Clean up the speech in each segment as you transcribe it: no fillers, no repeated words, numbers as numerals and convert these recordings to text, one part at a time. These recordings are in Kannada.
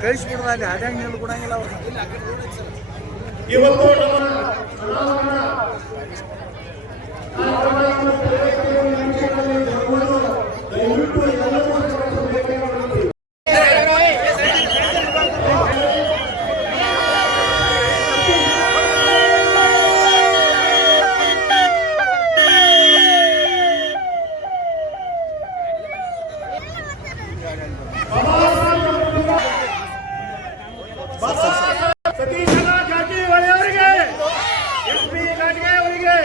ಕಳಿಸ್ಬಿಡ್ದಲ್ಲಿ ಅದಂಗೆ ನೀರು ಕೊಡಂಗಿಲ್ಲ ಅವ್ರು. ಇವತ್ತು ಸತೀಶ್ ಜಾರಕಿಹೊಳಿ ಅವರಿಗೆ, ಎಸ್.ಪಿ. ಘಾಟ್ಗೆ ಅವರಿಗೆ,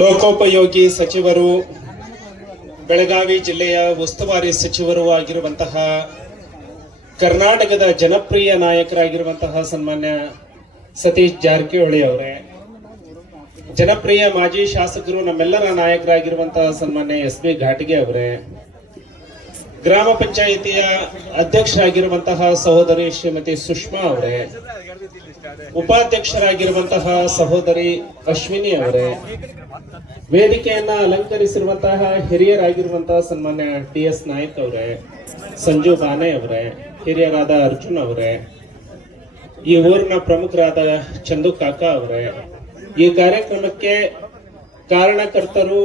ಲೋಕೋಪಯೋಗಿ ಸಚಿವರು, ಬೆಳಗಾವಿ ಜಿಲ್ಲೆಯ ಉಸ್ತುವಾರಿ ಸಚಿವರು ಆಗಿರುವಂತಹ ಕರ್ನಾಟಕದ ಜನಪ್ರಿಯ ನಾಯಕರಾಗಿರುವಂತಹ ಸನ್ಮಾನ್ಯ ಸತೀಶ್ ಜಾರಕಿಹೊಳಿ ಅವರೇ, ಜನಪ್ರಿಯ ಮಾಜಿ ಶಾಸಕರು, ನಮ್ಮೆಲ್ಲರ ನಾಯಕರಾಗಿರುವಂತಹ ಸನ್ಮಾನ್ಯ ಎಸ್.ಬಿ. ಘಾಟ್ಗೆ ಅವರೇ, ಗ್ರಾಮ ಪಂಚಾಯಿತಿಯ ಅಧ್ಯಕ್ಷರಾಗಿರುವಂತಹ ಸಹೋದರಿ ಶ್ರೀಮತಿ ಸುಷ್ಮಾ ಅವರೇ, ಉಪಾಧ್ಯಕ್ಷರಾಗಿರುವಂತಹ ಸಹೋದರಿ ಅಶ್ವಿನಿ ಅವರೇ, ವೇದಿಕೆಯನ್ನ ಅಲಂಕರಿಸಿರುವಂತಹ ಹಿರಿಯರಾಗಿರುವಂತಹ ಸನ್ಮಾನ್ಯ ಟಿ.ಎಸ್. ನಾಯಕ್ ಅವರೇ, ಸಂಜು ಬಾನೆ ಅವರೇ, ಹಿರಿಯರಾದ ಅರ್ಜುನ್ ಅವರೇ, ಈ ಊರಿನ ಪ್ರಮುಖರಾದ ಚಂದು ಕಾಕಾ ಅವರೇ, ಈ ಕಾರ್ಯಕ್ರಮಕ್ಕೆ ಕಾರಣಕರ್ತರು,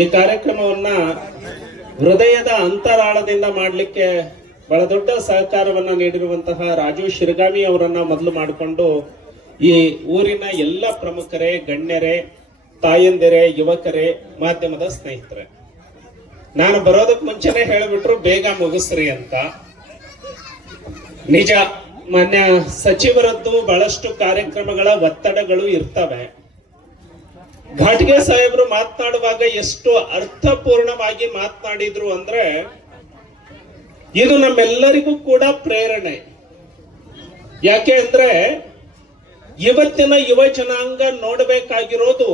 ಈ ಕಾರ್ಯಕ್ರಮವನ್ನ ಹೃದಯದ ಅಂತರಾಳದಿಂದ ಮಾಡಲಿಕ್ಕೆ ಬಹಳ ದೊಡ್ಡ ಸಹಕಾರವನ್ನ ನೀಡಿರುವಂತಹ ರಾಜು ಶಿರಗಾಮಿ ಅವರನ್ನ ಮೊದಲು ಮಾಡಿಕೊಂಡು ಈ ಊರಿನ ಎಲ್ಲ ಪ್ರಮುಖರೇ, ಗಣ್ಯರೇ, ತಾಯಂದಿರೇ, ಯುವಕರೇ, ಮಾಧ್ಯಮದ ಸ್ನೇಹಿತರೆ, ನಾನು ಬರೋದಕ್ಕೆ ಮುಂಚೆನೆ ಹೇಳಿಬಿಟ್ರು ಬೇಗ ಮುಗಿಸ್ರಿ ಅಂತ. ನಿಜ, ಮಾನ್ಯ ಸಚಿವರದ್ದು ಬಹಳಷ್ಟು ಕಾರ್ಯಕ್ರಮಗಳ ಒತ್ತಡಗಳು ಇರ್ತವೆ. ಘಾಟ್ಗೆ ಸಾಹೇಬರು ಮಾತನಾಡುವಾಗ ಎಷ್ಟು ಅರ್ಥಪೂರ್ಣವಾಗಿ ಮಾತನಾಡಿದ್ರು ಅಂದ್ರೆ ಇದು ನಮ್ಮೆಲ್ಲರಿಗೂ ಕೂಡ ಪ್ರೇರಣೆ. ಯಾಕೆ ಅಂದ್ರೆ ಇವತ್ತಿನ ಯುವ ಜನಾಂಗ ನೋಡಬೇಕಾಗಿರೋದು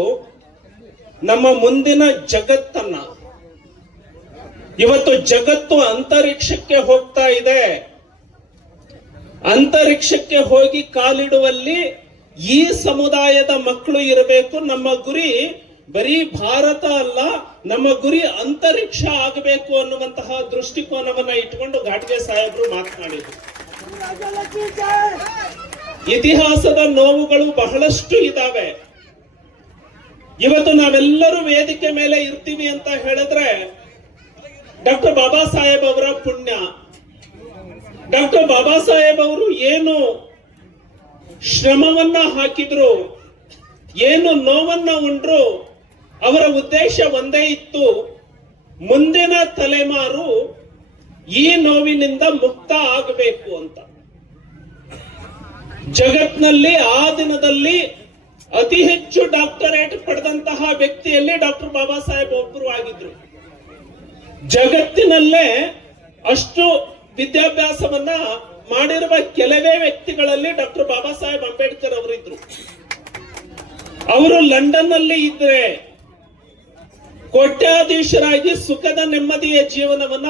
ನಮ್ಮ ಮುಂದಿನ ಜಗತ್ತನ್ನ. ಇವತ್ತು ಜಗತ್ತು ಅಂತರಿಕ್ಷಕ್ಕೆ ಹೋಗ್ತಾ ಇದೆ. ಅಂತರಿಕ್ಷಕ್ಕೆ ಹೋಗಿ ಕಾಲಿಡುವಲ್ಲಿ ಈ ಸಮುದಾಯದ ಮಕ್ಕಳು ಇರಬೇಕು. ನಮ್ಮ ಗುರಿ ಬರೀ ಭಾರತ ಅಲ್ಲ, ನಮ್ಮ ಗುರಿ ಅಂತರಿಕ್ಷ ಆಗಬೇಕು ಅನ್ನುವಂತಹ ದೃಷ್ಟಿಕೋನವನ್ನ ಇಟ್ಕೊಂಡು ಘಾಟ್ಗೆ ಸಾಹೇಬರು ಮಾತನಾಡಿದರು. ಇತಿಹಾಸದ ನೋವುಗಳು ಬಹಳಷ್ಟು ಇದಾವೆ. ಇವತ್ತು ನಾವೆಲ್ಲರೂ ವೇದಿಕೆ ಮೇಲೆ ಇರ್ತೀವಿ ಅಂತ ಹೇಳಿದ್ರೆ ಡಾಕ್ಟರ್ ಬಾಬಾ ಸಾಹೇಬ್ ಅವರ ಪುಣ್ಯ. ಡಾಕ್ಟರ್ ಬಾಬಾ ಸಾಹೇಬ್ ಅವರು ಏನು ಶ್ರಮವನ್ನ ಹಾಕಿದ್ರು, ಏನು ನೋವನ್ನ ಉಂಡ್ರು, ಅವರ ಉದ್ದೇಶ ಒಂದೇ ಇತ್ತು, ಮುಂದಿನ ತಲೆಮಾರು ಈ ನೋವಿನಿಂದ ಮುಕ್ತ ಆಗಬೇಕು ಅಂತ. ಜಗತ್ನಲ್ಲಿ ಆ ದಿನದಲ್ಲಿ ಅತಿ ಹೆಚ್ಚು ಡಾಕ್ಟರೇಟ್ ಪಡೆದಂತಹ ವ್ಯಕ್ತಿಯಲ್ಲಿ ಡಾಕ್ಟರ್ ಬಾಬಾ ಸಾಹೇಬ್ ಒಬ್ಬರು ಆಗಿದ್ರು. ಜಗತ್ತಿನಲ್ಲೇ ಅಷ್ಟು ವಿದ್ಯಾಭ್ಯಾಸವನ್ನ ಮಾಡಿರುವ ಕೆಲವೇ ವ್ಯಕ್ತಿಗಳಲ್ಲಿ ಡಾಕ್ಟರ್ ಬಾಬಾ ಸಾಹೇಬ್ ಅಂಬೇಡ್ಕರ್ ಅವರಿದ್ರು. ಅವರು ಲಂಡನ್ ನಲ್ಲಿ ಇದ್ರೆ ಕೋಟ್ಯಾಧೀಶರಾಗಿ ಸುಖದ ನೆಮ್ಮದಿಯ ಜೀವನವನ್ನ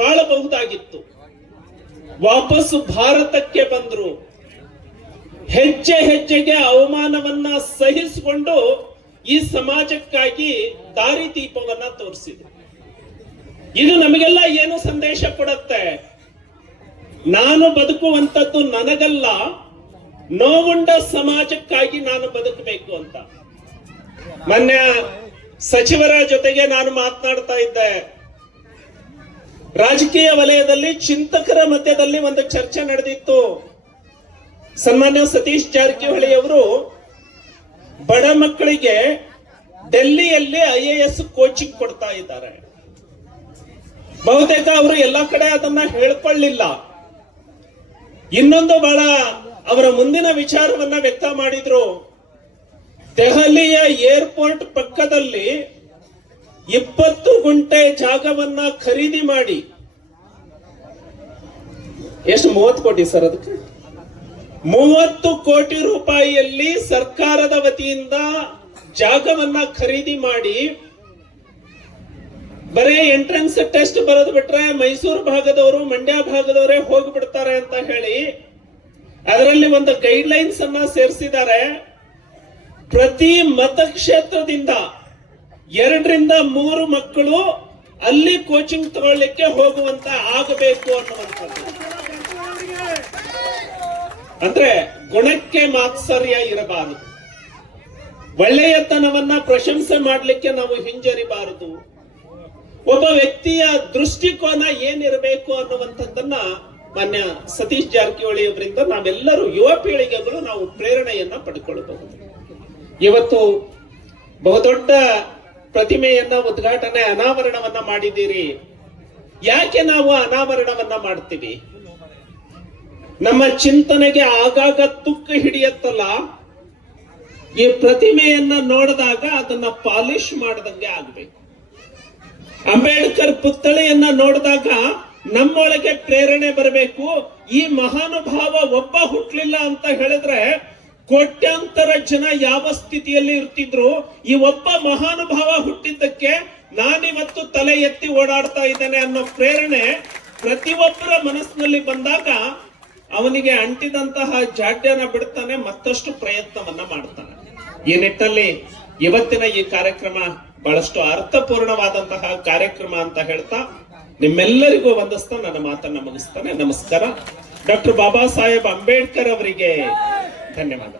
ಬಾಳಬಹುದಾಗಿತ್ತು. ವಾಪಸ್ಸು ಭಾರತಕ್ಕೆ ಬಂದ್ರು. ಹೆಜ್ಜೆ ಹೆಜ್ಜೆಗೆ ಅವಮಾನವನ್ನ ಸಹಿಸಿಕೊಂಡು ಈ ಸಮಾಜಕ್ಕಾಗಿ ದಾರಿದೀಪವನ್ನ ತೋರಿಸಿದ್ರು. ಇದು ನಮಗೆಲ್ಲ ಏನು ಸಂದೇಶ ಕೊಡುತ್ತೆ? ನಾನು ಬದುಕುವಂತದ್ದು ನನಗಲ್ಲ, ನೋವುಂಡ ಸಮಾಜಕ್ಕಾಗಿ ನಾನು ಬದುಕಬೇಕು ಅಂತ. ಮೊನ್ನೆ ಸಚಿವರ ಜೊತೆಗೆ ನಾನು ಮಾತನಾಡ್ತಾ ಇದ್ದೆ. ರಾಜಕೀಯ ವಲಯದಲ್ಲಿ ಚಿಂತಕರ ಮಧ್ಯದಲ್ಲಿ ಒಂದು ಚರ್ಚೆ ನಡೆದಿತ್ತು. ಸನ್ಮಾನ್ಯ ಸತೀಶ್ ಜಾರಕಿಹೊಳಿ ಅವರು ಬಡ ಮಕ್ಕಳಿಗೆ ಡೆಲ್ಲಿಯಲ್ಲಿ IAS ಕೋಚಿಂಗ್ ಕೊಡ್ತಾ ಇದ್ದಾರೆ. ಬಹುತೇಕ ಅವರು ಎಲ್ಲ ಕಡೆ ಅದನ್ನ ಹೇಳ್ಕೊಳ್ಳಿಲ್ಲ. ಇನ್ನೊಂದು ಬಹಳ ಅವರ ಮುಂದಿನ ವಿಚಾರವನ್ನ ವ್ಯಕ್ತ ಮಾಡಿದ್ರು. ದೆಹಲಿಯ ಏರ್ಪೋರ್ಟ್ ಪಕ್ಕದಲ್ಲಿ 20 ಗುಂಟೆ ಜಾಗವನ್ನ ಖರೀದಿ ಮಾಡಿ, ಎಷ್ಟು 30 ಕೋಟಿ ಸರ್, ಅದಕ್ಕೆ 30 ಕೋಟಿ ರೂಪಾಯಿಯಲ್ಲಿ ಸರ್ಕಾರದ ವತಿಯಿಂದ ಜಾಗವನ್ನ ಖರೀದಿ ಮಾಡಿ ಬರೇ ಎಂಟ್ರೆನ್ಸ್ ಟೆಸ್ಟ್ ಬರೆದು ಬಿಟ್ರೆ ಮೈಸೂರು ಭಾಗದವರು ಮಂಡ್ಯ ಭಾಗದವರೇ ಹೋಗ್ಬಿಡ್ತಾರೆ ಅಂತ ಹೇಳಿ ಅದರಲ್ಲಿ ಒಂದು ಗೈಡ್ ಲೈನ್ಸ್ ಅನ್ನ ಸೇರಿಸಿದ್ದಾರೆ. ಪ್ರತಿ ಮತಕ್ಷೇತ್ರದಿಂದ 2 ರಿಂದ 3 ಮಕ್ಕಳು ಅಲ್ಲಿ ಕೋಚಿಂಗ್ ತಗೊಳ್ಳಿಕ್ಕೆ ಹೋಗುವಂತ ಆಗಬೇಕು ಅನ್ನುವಂಥದ್ದು. ಅಂದ್ರೆ ಗುಣಕ್ಕೆ ಮಾತ್ಸರ್ಯ ಇರಬಾರದು, ಒಳ್ಳೆಯತನವನ್ನ ಪ್ರಶಂಸೆ ಮಾಡಲಿಕ್ಕೆ ನಾವು ಹಿಂಜರಿಬಾರದು. ಒಬ್ಬ ವ್ಯಕ್ತಿಯ ದೃಷ್ಟಿಕೋನ ಏನಿರಬೇಕು ಅನ್ನುವಂಥದ್ದನ್ನ ಮಾನ್ಯ ಸತೀಶ್ ಜಾರಕಿಹೊಳಿ ಅವರಿಂದ ನಾವೆಲ್ಲರೂ ಯುವ ಪೀಳಿಗೆಗಳು ನಾವು ಪ್ರೇರಣೆಯನ್ನ ಪಡ್ಕೊಳ್ಬಹುದು. ಇವತ್ತು ಬಹುದೊಡ್ಡ ಪ್ರತಿಮೆಯನ್ನ ಉದ್ಘಾಟನೆ ಅನಾವರಣವನ್ನ ಮಾಡಿದ್ದೀರಿ. ಯಾಕೆ ನಾವು ಅನಾವರಣವನ್ನ ಮಾಡ್ತೀವಿ? ನಮ್ಮ ಚಿಂತನೆಗೆ ಆಗಾಗ ತುಕ್ಕು ಹಿಡಿಯತ್ತಲ್ಲ, ಈ ಪ್ರತಿಮೆಯನ್ನ ನೋಡಿದಾಗ ಅದನ್ನ ಪಾಲಿಶ್ ಮಾಡದಂಗೆ ಆಗ್ಬೇಕು. ಅಂಬೇಡ್ಕರ್ ಪುತ್ಥಳಿಯನ್ನ ನೋಡಿದಾಗ ನಮ್ಮೊಳಗೆ ಪ್ರೇರಣೆ ಬರಬೇಕು. ಈ ಮಹಾನುಭಾವ ಒಬ್ಬ ಹುಟ್ಟಲಿಲ್ಲ ಅಂತ ಹೇಳಿದ್ರೆ ಕೋಟ್ಯಾಂತರ ಜನ ಯಾವ ಸ್ಥಿತಿಯಲ್ಲಿ ಇರ್ತಿದ್ರು. ಈ ಒಬ್ಬ ಮಹಾನುಭಾವ ಹುಟ್ಟಿದ್ದಕ್ಕೆ ನಾನಿವತ್ತು ತಲೆ ಎತ್ತಿ ಓಡಾಡ್ತಾ ಇದ್ದೇನೆ ಅನ್ನೋ ಪ್ರೇರಣೆ ಪ್ರತಿಯೊಬ್ಬರ ಮನಸ್ಸಿನಲ್ಲಿ ಬಂದಾಗ ಅವನಿಗೆ ಅಂಟಿದಂತಹ ಜಾಡ್ಯನ ಬಿಡ್ತಾನೆ, ಮತ್ತಷ್ಟು ಪ್ರಯತ್ನವನ್ನ ಮಾಡ್ತಾನೆ. ಈ ನಿಟ್ಟಿನಲ್ಲಿ ಇವತ್ತಿನ ಈ ಕಾರ್ಯಕ್ರಮ ಬಹಳಷ್ಟು ಅರ್ಥಪೂರ್ಣವಾದಂತಹ ಕಾರ್ಯಕ್ರಮ ಅಂತ ಹೇಳ್ತಾ ನಿಮ್ಮೆಲ್ಲರಿಗೂ ವಂದಿಸ್ತಾ ನನ್ನ ಮಾತನ್ನ ಮುಗಿಸ್ತಾನೆ. ನಮಸ್ಕಾರ. ಡಾಕ್ಟರ್ ಬಾಬಾ ಸಾಹೇಬ್ ಅಂಬೇಡ್ಕರ್ ಅವರಿಗೆ ಧನ್ಯವಾದ.